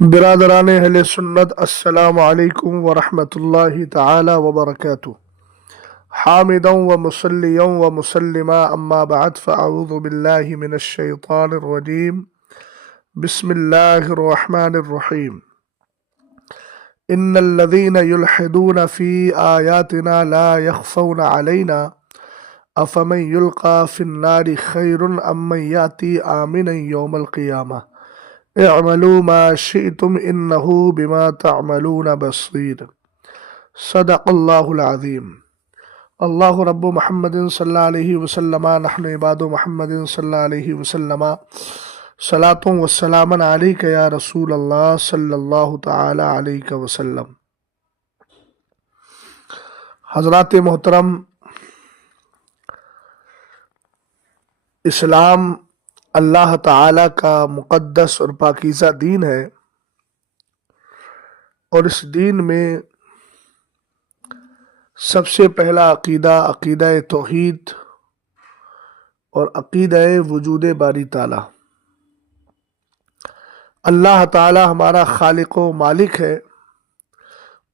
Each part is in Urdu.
برادران اہل سنت، السلام علیکم ورحمۃ اللہ تعالی وبرکاتہ۔ حامدا ومصلیا ومسلما اما بعد فاعوذ باللہ من الشیطان الرجیم، بسم اللہ الرحمن الرحیم۔ ان الذین یلحدون فی آیاتنا لا یخفون علینا افمن یلقی فی النار خیر ام من یاتی آمنا یوم القیامہ اعملوا ما شئتم انہ بما تعملون بصیر۔ صدق اللہ العظیم۔ اللہ رب محمد صلی اللہ علیہ وسلم نحن عباد محمد صلی اللہ علیہ وسلم صلاۃ وسلام علیک یا رسول اللہ صلی اللہ تعالی علیہ وسلم۔ حضرات محترم، اسلام اللہ تعالی کا مقدس اور پاکیزہ دین ہے، اور اس دین میں سب سے پہلا عقیدہ عقیدہ توحید اور عقیدہ وجود باری تعالی۔ اللہ تعالی ہمارا خالق و مالک ہے،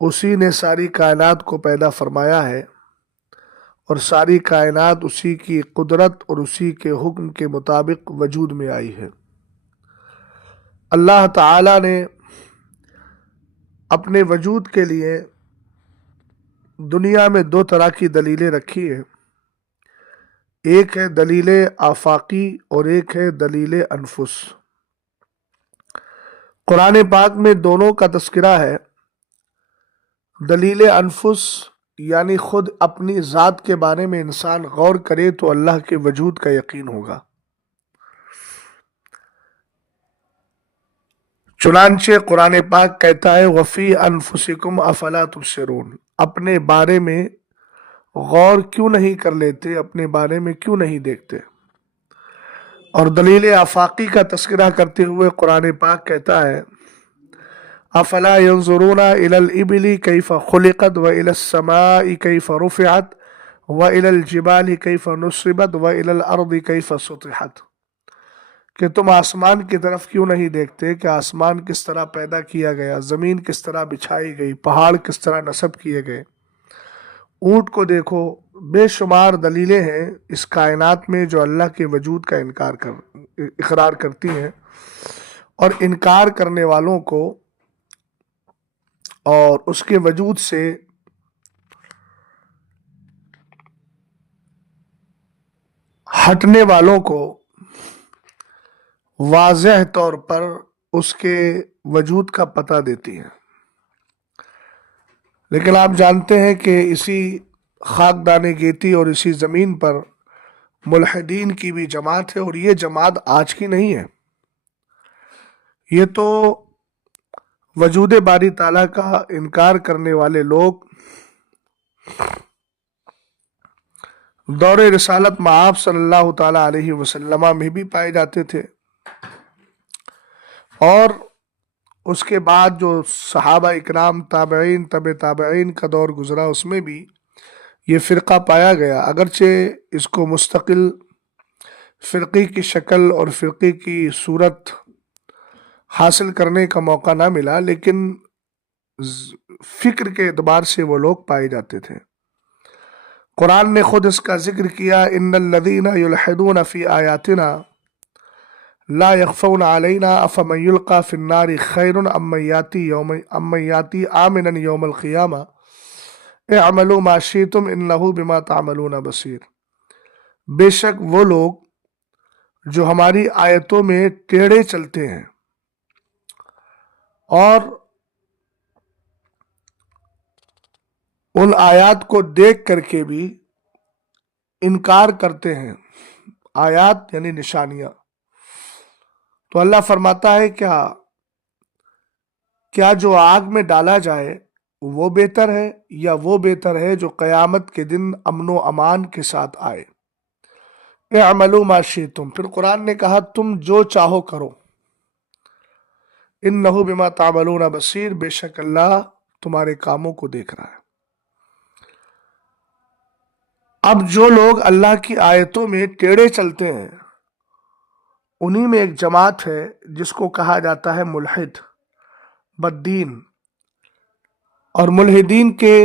اسی نے ساری کائنات کو پیدا فرمایا ہے، اور ساری کائنات اسی کی قدرت اور اسی کے حکم کے مطابق وجود میں آئی ہے۔ اللہ تعالی نے اپنے وجود کے لیے دنیا میں دو طرح کی دلیلیں رکھی ہیں، ایک ہے دلیل آفاقی اور ایک ہے دلیل انفس۔ قرآن پاک میں دونوں کا تذکرہ ہے۔ دلیل انفس یعنی خود اپنی ذات کے بارے میں انسان غور کرے تو اللہ کے وجود کا یقین ہوگا۔ چنانچہ قرآن پاک کہتا ہے وَفِي أَنفُسِكُمْ أَفَلَا تُبْصِرُونَ، اپنے بارے میں غور کیوں نہیں کر لیتے، اپنے بارے میں کیوں نہیں دیکھتے۔ اور دلیل آفاقی کا تذکرہ کرتے ہوئے قرآن پاک کہتا ہے افلا ينظرون الى الابل كيف خلقت والى السماء كيف رفعت والى الجبال كيف نصبت والى الارض كيف سطحت، کہ تم آسمان کی طرف کیوں نہیں دیکھتے کہ آسمان کس طرح پیدا کیا گیا، زمین کس طرح بچھائی گئی، پہاڑ کس طرح نصب کیے گئے، اونٹ کو دیکھو۔ بے شمار دلیلیں ہیں اس کائنات میں جو اللہ کے وجود کا اقرار کرتی ہیں، اور انکار کرنے والوں کو اور اس کے وجود سے ہٹنے والوں کو واضح طور پر اس کے وجود کا پتہ دیتی ہیں۔ لیکن آپ جانتے ہیں کہ اسی خاکدان گیتی اور اسی زمین پر ملحدین کی بھی جماعت ہے، اور یہ جماعت آج کی نہیں ہے، یہ تو وجود باری تعالیٰ کا انکار کرنے والے لوگ دور رسالت مآب صلی اللہ تعالیٰ علیہ وسلم میں بھی پائے جاتے تھے، اور اس کے بعد جو صحابہ اکرام تابعین تبع تابعین کا دور گزرا اس میں بھی یہ فرقہ پایا گیا، اگرچہ اس کو مستقل فرقے کی شکل اور فرقے کی صورت حاصل کرنے کا موقع نہ ملا، لیکن فکر کے اعتبار سے وہ لوگ پائے جاتے تھے۔ قرآن نے خود اس کا ذکر کیا ان الذین یلحدون فی آیاتنا لا یخفون علینا افمن یلقی فی النار خیر ام من یاتی آمنا یوم القیامہ اعملوا ما شئتم انہ بما تعملون بصیر۔ بے شک وہ لوگ جو ہماری آیتوں میں ٹیڑے چلتے ہیں اور ان آیات کو دیکھ کر کے بھی انکار کرتے ہیں، آیات یعنی نشانیاں، تو اللہ فرماتا ہے کیا جو آگ میں ڈالا جائے وہ بہتر ہے یا وہ بہتر ہے جو قیامت کے دن امن و امان کے ساتھ آئے۔ اعملوا ما شئتم، پھر قرآن نے کہا تم جو چاہو کرو، انہ بما تعملون بصیر، بے شک اللہ تمہارے کاموں کو دیکھ رہا ہے۔ اب جو لوگ اللہ کی آیتوں میں ٹیڑے چلتے ہیں انہی میں ایک جماعت ہے جس کو کہا جاتا ہے ملحد، بدین اور ملحدین کے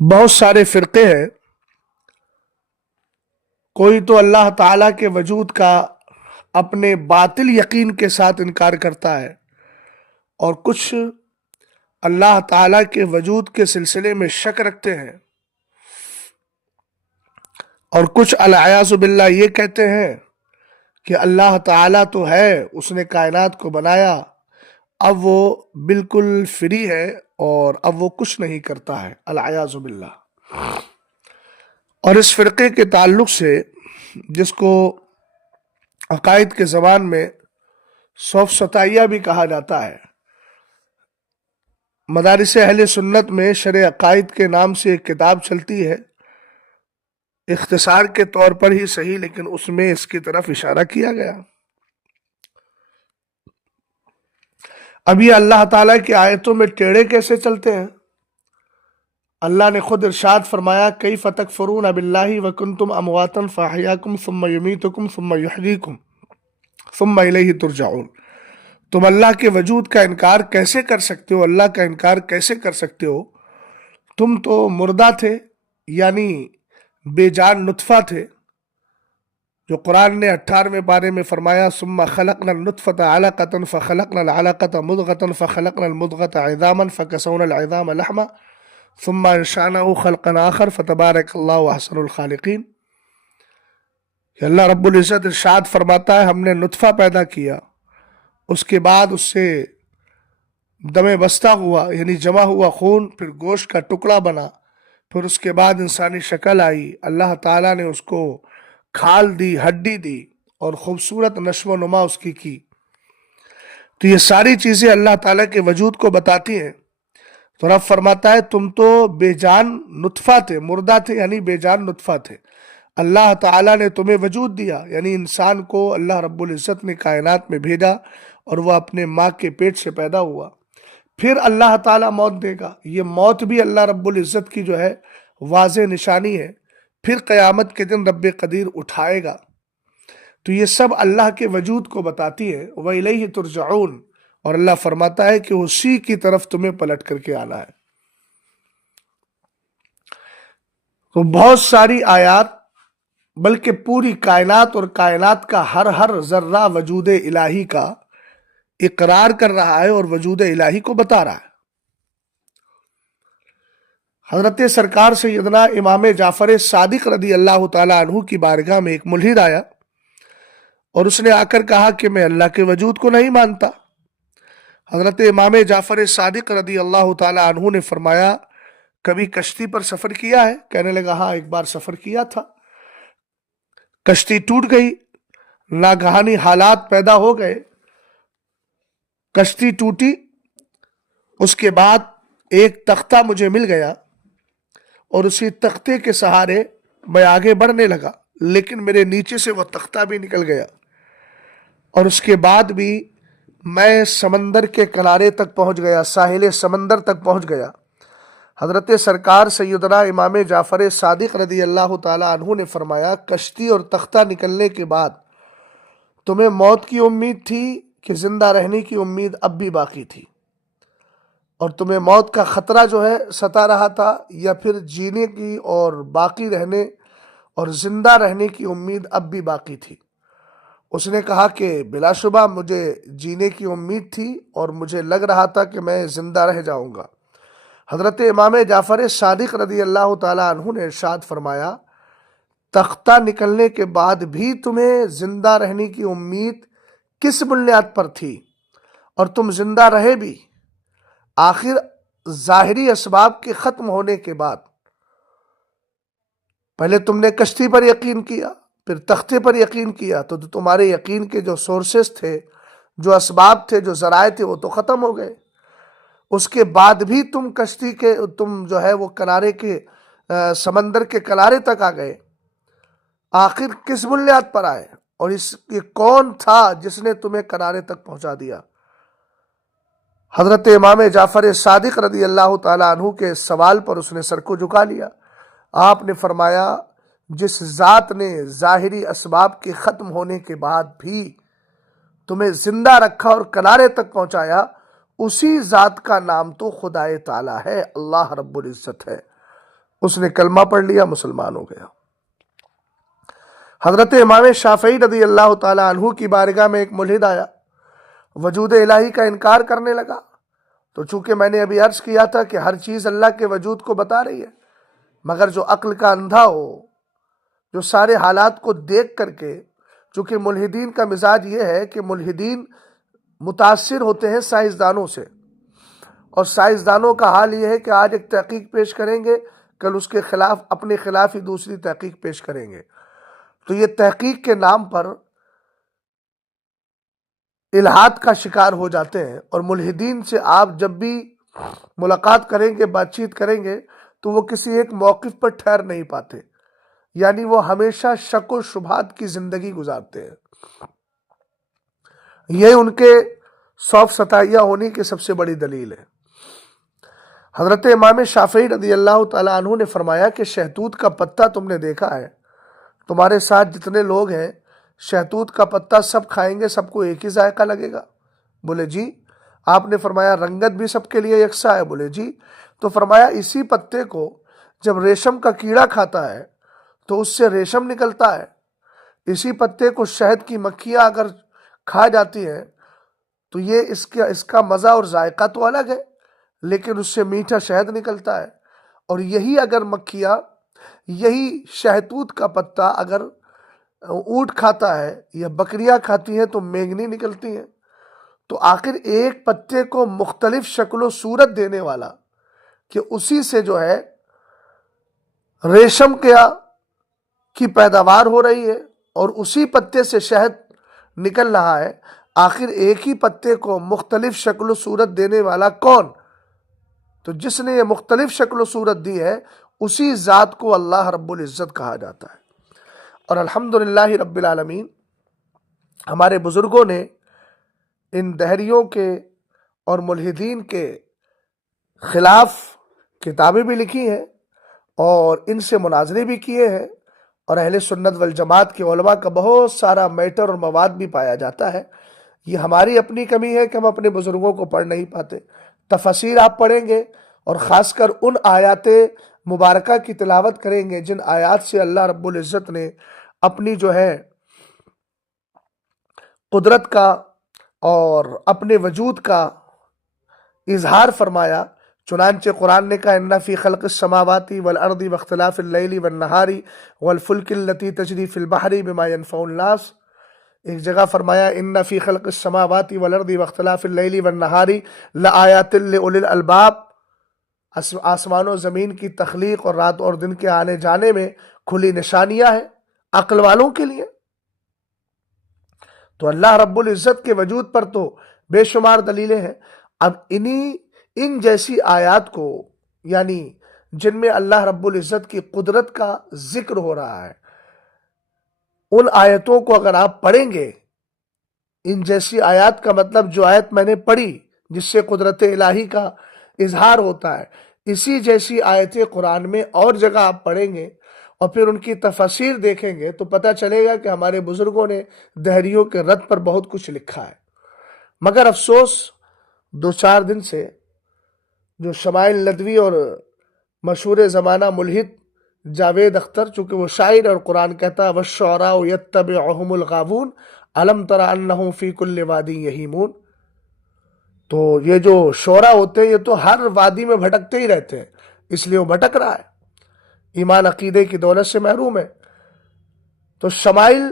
بہت سارے فرقے ہیں. کوئی تو اللہ تعالیٰ کے وجود کا اپنے باطل یقین کے ساتھ انکار کرتا ہے، اور کچھ اللہ تعالیٰ کے وجود کے سلسلے میں شک رکھتے ہیں، اور کچھ العیاذ باللہ یہ کہتے ہیں کہ اللہ تعالیٰ تو ہے، اس نے کائنات کو بنایا، اب وہ بالکل فری ہے اور اب وہ کچھ نہیں کرتا ہے، العیاذ باللہ. اور اس فرقے کے تعلق سے، جس کو عقائد کے زبان میں صوف ستائیہ بھی کہا جاتا ہے، مدارس اہل سنت میں شرح عقائد کے نام سے ایک کتاب چلتی ہے، اختصار کے طور پر ہی صحیح، لیکن اس میں اس کی طرف اشارہ کیا گیا. اب یہ اللہ تعالیٰ کی آیتوں میں ٹیڑے کیسے چلتے ہیں؟ اللہ نے خود ارشاد فرمایا، کیف تکفرون باللہ وکنتم امواتا فاحیاکم ثم یمیتکم ثم یحییکم ثم الیہ ترجعون. تم اللہ کے وجود کا انکار کیسے کر سکتے ہو؟ اللہ کا انکار کیسے کر سکتے ہو؟ تم تو مردہ تھے، یعنی بے جان نطفہ تھے، جو قرآن نے 18ویں پارے میں فرمایا، ثم خلقنا النطفة علقة فخلقنا العلقة مضغة فخلقنا المضغة عظاما فكسونا العظام لحما ثم انشأناه خلقا آخر فتبارک اللہ احسن الخالقین. کہ اللہ رب العزت ارشاد فرماتا ہے، ہم نے نطفہ پیدا کیا، اس کے بعد اس سے دم بستہ ہوا، یعنی جمع ہوا خون، پھر گوشت کا ٹکڑا بنا، پھر اس کے بعد انسانی شکل آئی، اللہ تعالیٰ نے اس کو کھال دی، ہڈی دی، اور خوبصورت نشو و نما اس کی. تو یہ ساری چیزیں اللہ تعالیٰ کے وجود کو بتاتی ہیں. تو رب فرماتا ہے، تم تو بے جان نطفہ تھے، مردہ تھے، یعنی بے جان نطفہ تھے، اللہ تعالیٰ نے تمہیں وجود دیا، یعنی انسان کو اللہ رب العزت نے کائنات میں بھیجا اور وہ اپنے ماں کے پیٹ سے پیدا ہوا. پھر اللہ تعالیٰ موت دے گا، یہ موت بھی اللہ رب العزت کی جو ہے واضح نشانی ہے. پھر قیامت کے دن رب قدیر اٹھائے گا. تو یہ سب اللہ کے وجود کو بتاتی ہے. وَإِلَيْهِ تُرْجَعُونَ، اور اللہ فرماتا ہے کہ اسی کی طرف تمہیں پلٹ کر کے آنا ہے. تو بہت ساری آیات، بلکہ پوری کائنات اور کائنات کا ہر ذرہ وجود الہی کا اقرار کر رہا ہے اور وجود الہی کو بتا رہا ہے. حضرت سرکار سیدنا امام جعفر صادق رضی اللہ تعالیٰ عنہ کی بارگاہ میں ایک ملحد آیا اور اس نے آ کر کہا کہ میں اللہ کے وجود کو نہیں مانتا. حضرت امام جعفر صادق رضی اللہ تعالیٰ عنہ نے فرمایا، کبھی کشتی پر سفر کیا ہے؟ کہنے لگا، ہاں ایک بار سفر کیا تھا. کشتی ٹوٹ گئی، ناگہانی حالات پیدا ہو گئے، کشتی ٹوٹی، اس کے بعد ایک تختہ مجھے مل گیا اور اسی تختے کے سہارے میں آگے بڑھنے لگا، لیکن میرے نیچے سے وہ تختہ بھی نکل گیا، اور اس کے بعد بھی میں سمندر کے کنارے تک پہنچ گیا، ساحل سمندر تک پہنچ گیا. حضرت سرکار سیدنا امام جعفر صادق رضی اللہ تعالیٰ عنہ نے فرمایا، کشتی اور تختہ نکلنے کے بعد تمہیں موت کی امید تھی کہ زندہ رہنے کی امید اب بھی باقی تھی؟ اور تمہیں موت کا خطرہ جو ہے ستا رہا تھا، یا پھر جینے کی اور باقی رہنے اور زندہ رہنے کی امید اب بھی باقی تھی؟ اس نے کہا کہ بلا شبہ مجھے جینے کی امید تھی اور مجھے لگ رہا تھا کہ میں زندہ رہ جاؤں گا. حضرت امام جعفر صادق رضی اللہ تعالیٰ عنہ نے ارشاد فرمایا، تختہ نکلنے کے بعد بھی تمہیں زندہ رہنے کی امید کس بنیاد پر تھی؟ اور تم زندہ رہے بھی. آخر ظاہری اسباب کے ختم ہونے کے بعد پہلے تم نے کشتی پر یقین کیا، پھر تختے پر یقین کیا، تو تمہارے یقین کے جو سورسز تھے، جو اسباب تھے، جو ذرائع تھے، وہ تو ختم ہو گئے. اس کے بعد بھی تم جو ہے وہ کنارے کے سمندر کے کنارے تک آ گئے. آخر کس بنیاد پر آئے؟ اور یہ کون تھا جس نے تمہیں کنارے تک پہنچا دیا؟ حضرت امام جعفر صادق رضی اللہ تعالیٰ عنہ کے سوال پر اس نے سر کو جھکا لیا. آپ نے فرمایا، جس ذات نے ظاہری اسباب کے ختم ہونے کے بعد بھی تمہیں زندہ رکھا اور کنارے تک پہنچایا، اسی ذات کا نام تو خدائے تعالیٰ ہے، اللہ رب العزت ہے۔ اس نے کلمہ پڑھ لیا، مسلمان ہو گیا۔ حضرت امام شافعی رضی اللہ تعالیٰ عنہ کی بارگاہ میں ایک ملحد آیا، وجود الہی کا انکار کرنے لگا۔ تو چونکہ میں نے ابھی عرض کیا تھا کہ ہر چیز اللہ کے وجود کو بتا رہی ہے، مگر جو عقل کا اندھا ہو، جو سارے حالات کو دیکھ کر کے، چونکہ ملحدین کا مزاج یہ ہے کہ ملحدین متاثر ہوتے ہیں سائنسدانوں سے، اور سائنسدانوں کا حال یہ ہے کہ آج ایک تحقیق پیش کریں گے، کل اس کے خلاف اپنے خلاف ہی دوسری تحقیق پیش کریں گے۔ تو یہ تحقیق کے نام پر الہات کا شکار ہو جاتے ہیں، اور ملحدین سے آپ جب بھی ملاقات کریں گے، بات چیت کریں گے، تو وہ کسی ایک موقف پر ٹھہر نہیں پاتے، یعنی وہ ہمیشہ شک و شبہات کی زندگی گزارتے ہیں۔ یہ ان کے صوف ستائیہ ہونے کی سب سے بڑی دلیل ہے۔ حضرت امام شافعی رضی اللہ تعالیٰ عنہ نے فرمایا کہ شہتوت کا پتہ تم نے دیکھا ہے، تمہارے ساتھ جتنے لوگ ہیں شہتوت کا پتہ سب کھائیں گے، سب کو ایک ہی ذائقہ لگے گا؟ بولے جی۔ آپ نے فرمایا رنگت بھی سب کے لیے یکساں ہے؟ بولے جی۔ تو فرمایا اسی پتے کو جب ریشم کا کیڑا کھاتا ہے تو اس سے ریشم نکلتا ہے، اسی پتے کو شہد کی مکھیاں اگر کھا جاتی ہیں تو یہ اس کا مزہ اور ذائقہ تو الگ ہے، لیکن اس سے میٹھا شہد نکلتا ہے۔ اور یہی اگر مکھیاں یہی شہتوت کا پتا اگر اونٹ کھاتا ہے یا بکریاں کھاتی ہیں تو مینگنی نکلتی ہیں۔ تو آخر ایک پتے کو مختلف شکل و صورت دینے والا کہ اسی سے جو ہے ریشم کی پیداوار ہو رہی ہے اور اسی پتے سے شہد نکل رہا ہے، آخر ایک ہی پتے کو مختلف شکل و صورت دینے والا کون؟ تو جس نے یہ مختلف شکل و صورت دی ہے اسی ذات کو اللہ رب العزت کہا جاتا ہے۔ اور الحمدللہ رب العالمین، ہمارے بزرگوں نے ان دہریوں کے اور ملحدین کے خلاف کتابیں بھی لکھی ہیں اور ان سے مناظرے بھی کیے ہیں، اور اہل سنت والجماعت کے علماء کا بہت سارا میٹر اور مواد بھی پایا جاتا ہے۔ یہ ہماری اپنی کمی ہے کہ ہم اپنے بزرگوں کو پڑھ نہیں پاتے۔ تفاسیر آپ پڑھیں گے اور خاص کر ان آیات مبارکہ کی تلاوت کریں گے جن آیات سے اللہ رب العزت نے اپنی جو ہے قدرت کا اور اپنے وجود کا اظہار فرمایا۔ چنانچہ قرآن نے کہا ان فی خلق السماوات والارض واختلاف اللیل والنہار والفلک التی تجری فی البحر بما ینفع الناس۔ ایک جگہ فرمایا ان فی خلق السماوات والارض واختلاف اللیل والنہار لآیات لأولی الالباب، آسمان و زمین کی تخلیق اور رات اور دن کے آنے جانے میں کھلی نشانیاں ہیں عقل والوں کے لیے۔ تو اللہ رب العزت کے وجود پر تو بے شمار دلیلیں ہیں۔ اب ان جیسی آیات کو، یعنی جن میں اللہ رب العزت کی قدرت کا ذکر ہو رہا ہے، ان آیتوں کو اگر آپ پڑھیں گے، ان جیسی آیات کا مطلب جو آیت میں نے پڑھی جس سے قدرت الہی کا اظہار ہوتا ہے، اسی جیسی آیتیں قرآن میں اور جگہ آپ پڑھیں گے اور پھر ان کی تفاسیر دیکھیں گے تو پتہ چلے گا کہ ہمارے بزرگوں نے دہریوں کے رد پر بہت کچھ لکھا ہے۔ مگر افسوس 2-4 دن سے جو شمائل ندوی اور مشہور زمانہ ملحد جاوید اختر، چونکہ وہ شاعر اور قرآن کہتا ہے وَالشُّعَرَاءُ يَتَّبِعُهُمُ الْغَاوُونَ أَلَمْ تَرَ أَنَّهُمْ فِي كُلِّ وَادٍ يَهِيمُونَ۔ تو یہ جو شعراء ہوتے ہیں یہ تو ہر وادی میں بھٹکتے ہی رہتے ہیں، اس لیے وہ بھٹک رہا ہے، ایمان عقیدے کی دولت سے محروم ہے۔ تو شمائل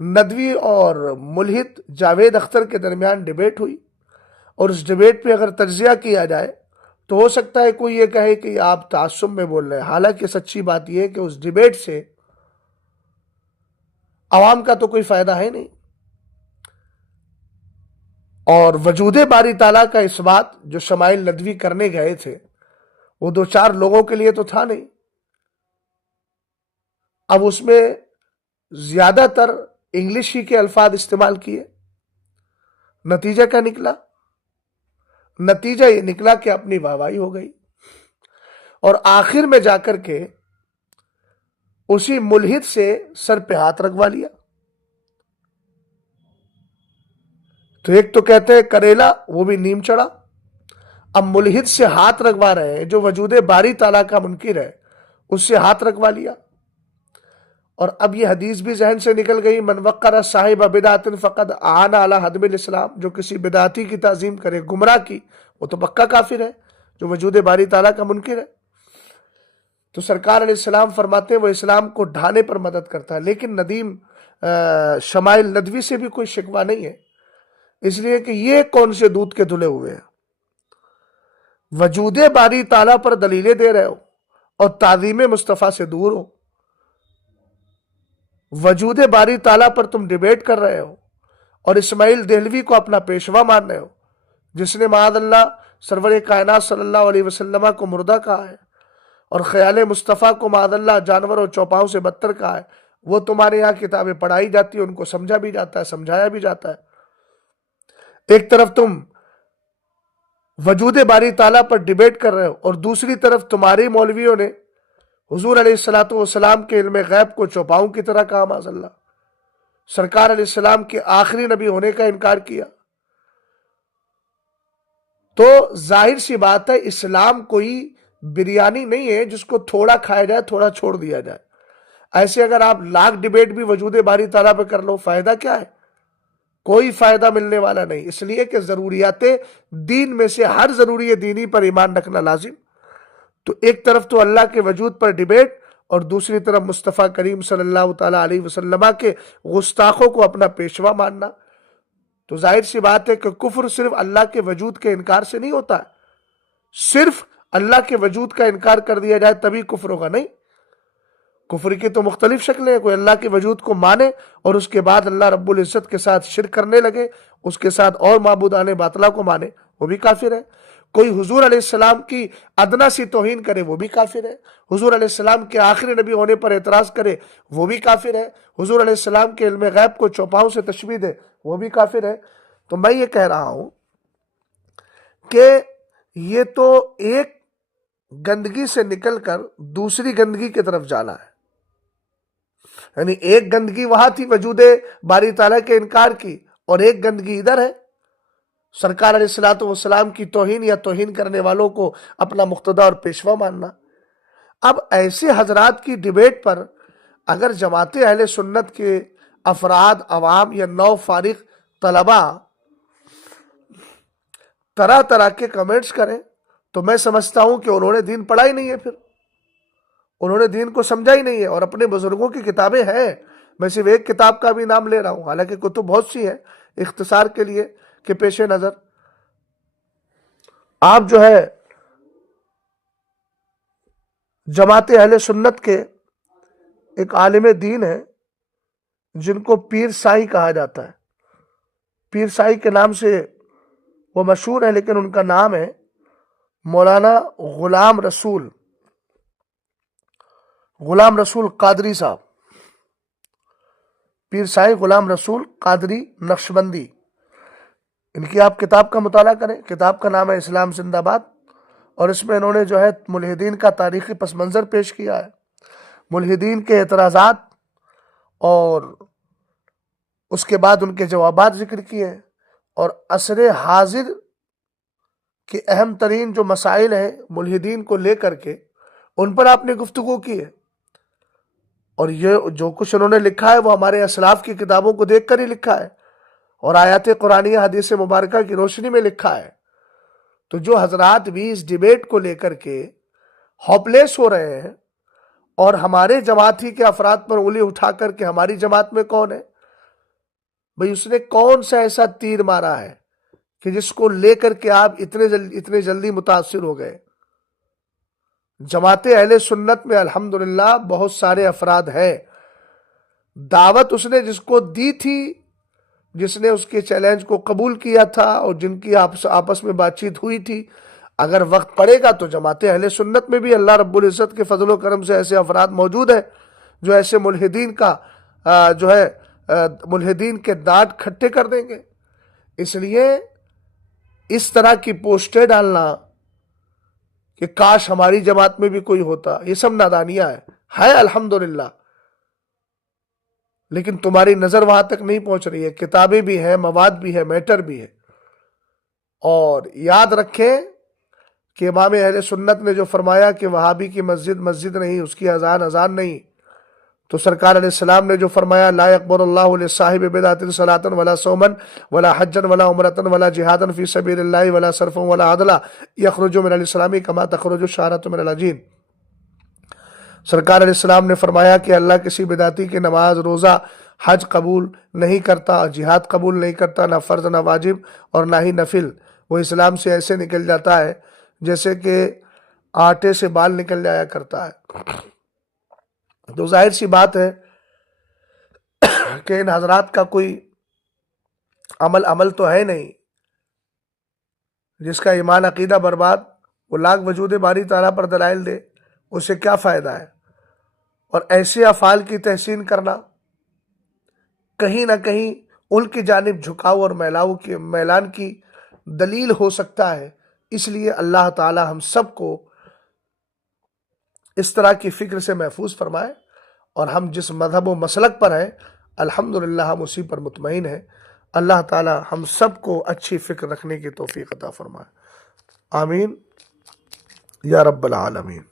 ندوی اور ملحد جاوید اختر کے درمیان ڈیبیٹ ہوئی، اور اس ڈیبیٹ پہ اگر تجزیہ کیا جائے تو ہو سکتا ہے کوئی یہ کہے کہ آپ تعصب میں بول رہے ہیں، حالانکہ سچی بات یہ ہے کہ اس ڈیبیٹ سے عوام کا تو کوئی فائدہ ہے نہیں، اور وجود باری تعالیٰ کا اس بات جو شمائل ندوی کرنے گئے تھے وہ 2-4 لوگوں کے لیے تو تھا نہیں۔ اب اس میں زیادہ تر انگلش ہی کے الفاظ استعمال کیے، نتیجہ کیا نکلا؟ نتیجہ یہ نکلا کہ اپنی واہواہی ہو گئی، اور آخر میں جا کر کے اسی ملحد سے سر پہ ہاتھ رکھوا لیا۔ تو ایک تو کہتے ہیں کریلا، وہ بھی نیم چڑھا. اب ملحد سے ہاتھ رکھوا رہے ہیں جو وجود باری تعالیٰ کا منکر ہے، اس سے ہاتھ رکھوا لیا. اور اب یہ حدیث بھی ذہن سے نکل گئی، من وقر صاحب بدعت فقد اعان علی ہدم الاسلام، جو کسی بدعتی کی تعظیم کرے، گمراہ کی، وہ تو پکا کافر ہے جو وجود باری تعالیٰ کا منکر ہے. تو سرکار علیہ السلام فرماتے ہیں وہ اسلام کو ڈھانے پر مدد کرتا ہے. لیکن ندیم شمائل ندوی سے بھی کوئی شکوہ نہیں ہے، اس لیے کہ یہ کون سے دودھ کے دھلے ہوئے ہیں. وجود باری تعالیٰ پر دلیلیں دے رہے ہو اور تعظیم مصطفیٰ سے دور ہو. وجود باری تعالیٰ پر تم ڈیبیٹ کر رہے ہو اور اسماعیل دہلوی کو اپنا پیشوا مان رہے ہو، جس نے معاذ اللہ سرور کائنات صلی اللہ علیہ وسلم کو مردہ کہا ہے اور خیال مصطفیٰ کو معاذ اللہ جانور اور چوپاؤں سے بدتر کہا ہے. وہ تمہارے یہاں کتابیں پڑھائی جاتی ہیں، ان کو سمجھا بھی جاتا ہے، سمجھایا بھی جاتا ہے. ایک طرف تم وجود باری تعالیٰ پر ڈیبیٹ کر رہے ہو اور دوسری طرف تمہاری مولویوں نے حضور علیہ السلام کے علم غیب کو چوپاؤں کی طرح کہا معاذ اللہ، سرکار علیہ السلام کے آخری نبی ہونے کا انکار کیا. تو ظاہر سی بات ہے اسلام کوئی بریانی نہیں ہے جس کو تھوڑا کھایا جائے تھوڑا چھوڑ دیا جائے. ایسے اگر آپ لاکھ ڈیبیٹ بھی وجود باری تعالیٰ پہ کر لو، فائدہ کیا ہے؟ کوئی فائدہ ملنے والا نہیں. اس لیے کہ ضروریات دین میں سے ہر ضروری دینی پر ایمان رکھنا لازم. تو ایک طرف تو اللہ کے وجود پر ڈیبیٹ اور دوسری طرف مصطفیٰ کریم صلی اللہ تعالیٰ علیہ وسلم کے گستاخوں کو اپنا پیشوا ماننا. تو ظاہر سی بات ہے کہ کفر صرف اللہ کے وجود کے انکار سے نہیں ہوتا ہے. صرف اللہ کے وجود کا انکار کر دیا جائے تبھی کفر ہوگا نہیں. کفر کی تو مختلف شکلیں ہیں. کوئی اللہ کے وجود کو مانے اور اس کے بعد اللہ رب العزت کے ساتھ شرک کرنے لگے، اس کے ساتھ اور معبودان باطلہ کو مانے، وہ بھی کافر ہے. کوئی حضور علیہ السلام کی ادنا سی توہین کرے، وہ بھی کافر ہے. حضور علیہ السلام کے آخری نبی ہونے پر اعتراض کرے، وہ بھی کافر ہے. حضور علیہ السلام کے علم غیب کو چوپاؤں سے تشبیہ دے، وہ بھی کافر ہے. تو میں یہ کہہ رہا ہوں کہ یہ تو ایک گندگی سے نکل کر دوسری گندگی کی طرف جانا ہے. یعنی ایک گندگی وہاں تھی وجود باری تعالیٰ کے انکار کی، اور ایک گندگی ادھر ہے سرکار علیہ السلام کی توہین یا توہین کرنے والوں کو اپنا مقتدا اور پیشوا ماننا. اب ایسے حضرات کی ڈیبیٹ پر اگر جماعت اہل سنت کے افراد، عوام یا نو فارغ طلباء طرح طرح کے کمنٹس کریں تو میں سمجھتا ہوں کہ انہوں نے دین پڑھا ہی نہیں ہے، پھر انہوں نے دین کو سمجھا ہی نہیں ہے. اور اپنے بزرگوں کی کتابیں ہیں، میں صرف ایک کتاب کا بھی نام لے رہا ہوں، حالانکہ کتب بہت سی ہیں. اختصار کے لیے کے پیش نظر آپ جو ہے جماعت اہل سنت کے ایک عالم دین ہیں جن کو پیر سائی کہا جاتا ہے. پیر سائی کے نام سے وہ مشہور ہے، لیکن ان کا نام ہے مولانا غلام رسول قادری صاحب. پیر سائی غلام رسول قادری نقشبندی. ان کی آپ کتاب کا مطالعہ کریں. کتاب کا نام ہے اسلام زندہ باد، اور اس میں انہوں نے جو ہے ملحدین کا تاریخی پس منظر پیش کیا ہے، ملحدین کے اعتراضات اور اس کے بعد ان کے جوابات ذکر کیے ہیں، اور عصر حاضر کے اہم ترین جو مسائل ہیں ملحدین کو لے کر کے ان پر آپ نے گفتگو کی ہے. اور یہ جو کچھ انہوں نے لکھا ہے وہ ہمارے اسلاف کی کتابوں کو دیکھ کر ہی لکھا ہے، اور آیات قرآنیہ حدیث مبارکہ کی روشنی میں لکھا ہے. تو جو حضرات بھی اس ڈیبیٹ کو لے کر کے ہوپلیس ہو رہے ہیں اور ہمارے جماعت ہی کے افراد پر انگلی اٹھا کر کے ہماری جماعت میں کون ہے بھئی، اس نے کون سا ایسا تیر مارا ہے کہ جس کو لے کر کے آپ اتنے جلدی متاثر ہو گئے. جماعت اہل سنت میں الحمدللہ بہت سارے افراد ہیں. دعوت اس نے جس کو دی تھی، جس نے اس کے چیلنج کو قبول کیا تھا اور جن کی آپس میں بات چیت ہوئی تھی، اگر وقت پڑے گا تو جماعت اہل سنت میں بھی اللہ رب العزت کے فضل و کرم سے ایسے افراد موجود ہیں جو ایسے ملحدین کا جو ہے ملحدین کے دانت کھٹے کر دیں گے. اس لیے اس طرح کی پوسٹیں ڈالنا کہ کاش ہماری جماعت میں بھی کوئی ہوتا، یہ سب نادانیاں ہے الحمدللہ. لیکن تمہاری نظر وہاں تک نہیں پہنچ رہی ہے. کتابیں بھی ہیں، مواد بھی ہے، میٹر بھی ہے. اور یاد رکھیں کہ امام اہل سنت نے جو فرمایا کہ وہابی کی مسجد مسجد نہیں، اس کی اذان اذان نہیں، تو سرکار علیہ السلام نے جو فرمایا لا يقبل اللہ لصاحب بدعۃ صلاۃ ولا صوما ولا حجا ولا عمرۃ ولا جہادا فی سبیل اللہ ولا صرفا ولا عدلا یخرج من الاسلام کما تخرج الشعرۃ من العجین. سرکار علیہ السلام نے فرمایا کہ اللہ کسی بدعتی کی نماز، روزہ، حج قبول نہیں کرتا، جہاد قبول نہیں کرتا، نہ فرض نہ واجب اور نہ ہی نفل. وہ اسلام سے ایسے نکل جاتا ہے جیسے کہ آٹے سے بال نکل جایا کرتا ہے. تو ظاہر سی بات ہے کہ ان حضرات کا کوئی عمل تو ہے نہیں. جس کا ایمان عقیدہ برباد، وہ لاکھ وجود باری تعالیٰ پر دلائل دے، اسے کیا فائدہ ہے؟ اور ایسے افعال کی تحسین کرنا کہیں نہ کہیں ان کی جانب جھکاؤ اور میلان کی دلیل ہو سکتا ہے. اس لیے اللہ تعالی ہم سب کو اس طرح کی فکر سے محفوظ فرمائے، اور ہم جس مذہب و مسلک پر ہیں الحمدللہ ہم اسی پر مطمئن ہیں. اللہ تعالی ہم سب کو اچھی فکر رکھنے کی توفیق عطا فرمائے. آمین یا رب العالمین.